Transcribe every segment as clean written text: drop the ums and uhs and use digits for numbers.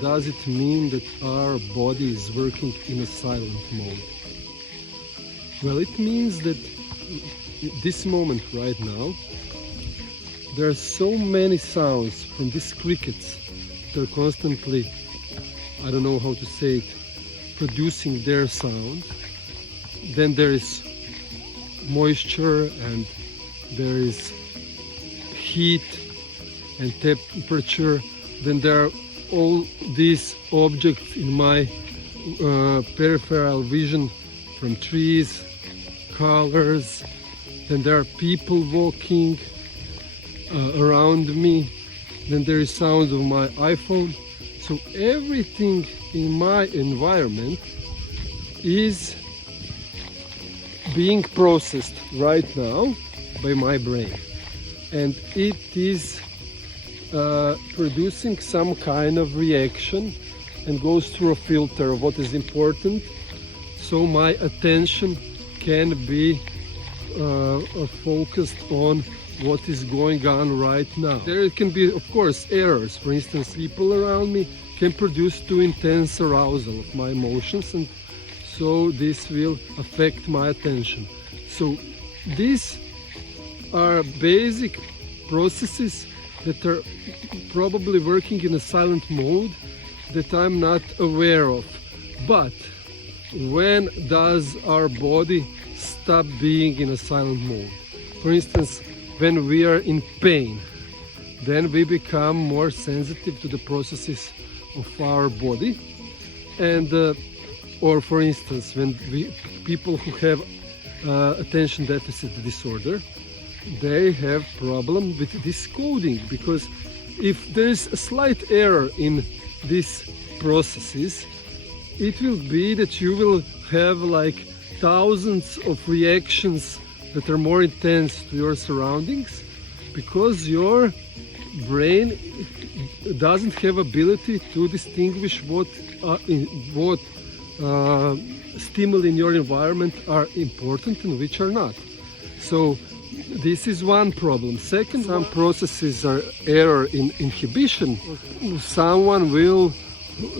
does it mean that our body is working in a silent mode? Well, it means that this moment right now, there are so many sounds from these crickets that are constantly, I don't know how to say it, producing their sound. Then there is moisture and there is heat and temperature. Then there are all these objects in my peripheral vision, from trees, colors. Then there are people walking around me. Then there is sound of my iPhone. So everything in my environment is being processed right now by my brain, and it is producing some kind of reaction and goes through a filter of what is important, so my attention can be focused on what is going on right now. There can be, of course, errors. For instance, people around me can produce too intense arousal of my emotions, and so this will affect my attention. So these are basic processes that are probably working in a silent mode that I'm not aware of. But when does our body stop being in a silent mode? For instance, when we are in pain, then we become more sensitive to the processes of our body. And or for instance, when people who have attention deficit disorder, they have problem with this coding, because if there is a slight error in these processes, it will be that you will have like thousands of reactions that are more intense to your surroundings, because your brain doesn't have ability to distinguish what stimuli in your environment are important and which are not. So this is one problem. Second, some processes are error in inhibition. Someone will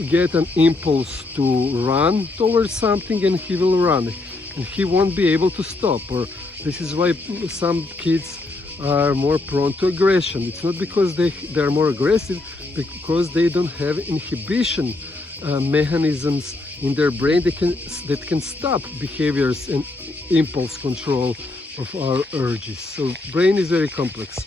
get an impulse to run towards something and he will run, and he won't be able to stop. Or this is why some kids are more prone to aggression. It's not because they're more aggressive, because they don't have inhibition mechanisms in their brain that can stop behaviors and impulse control of our urges. So brain is very complex.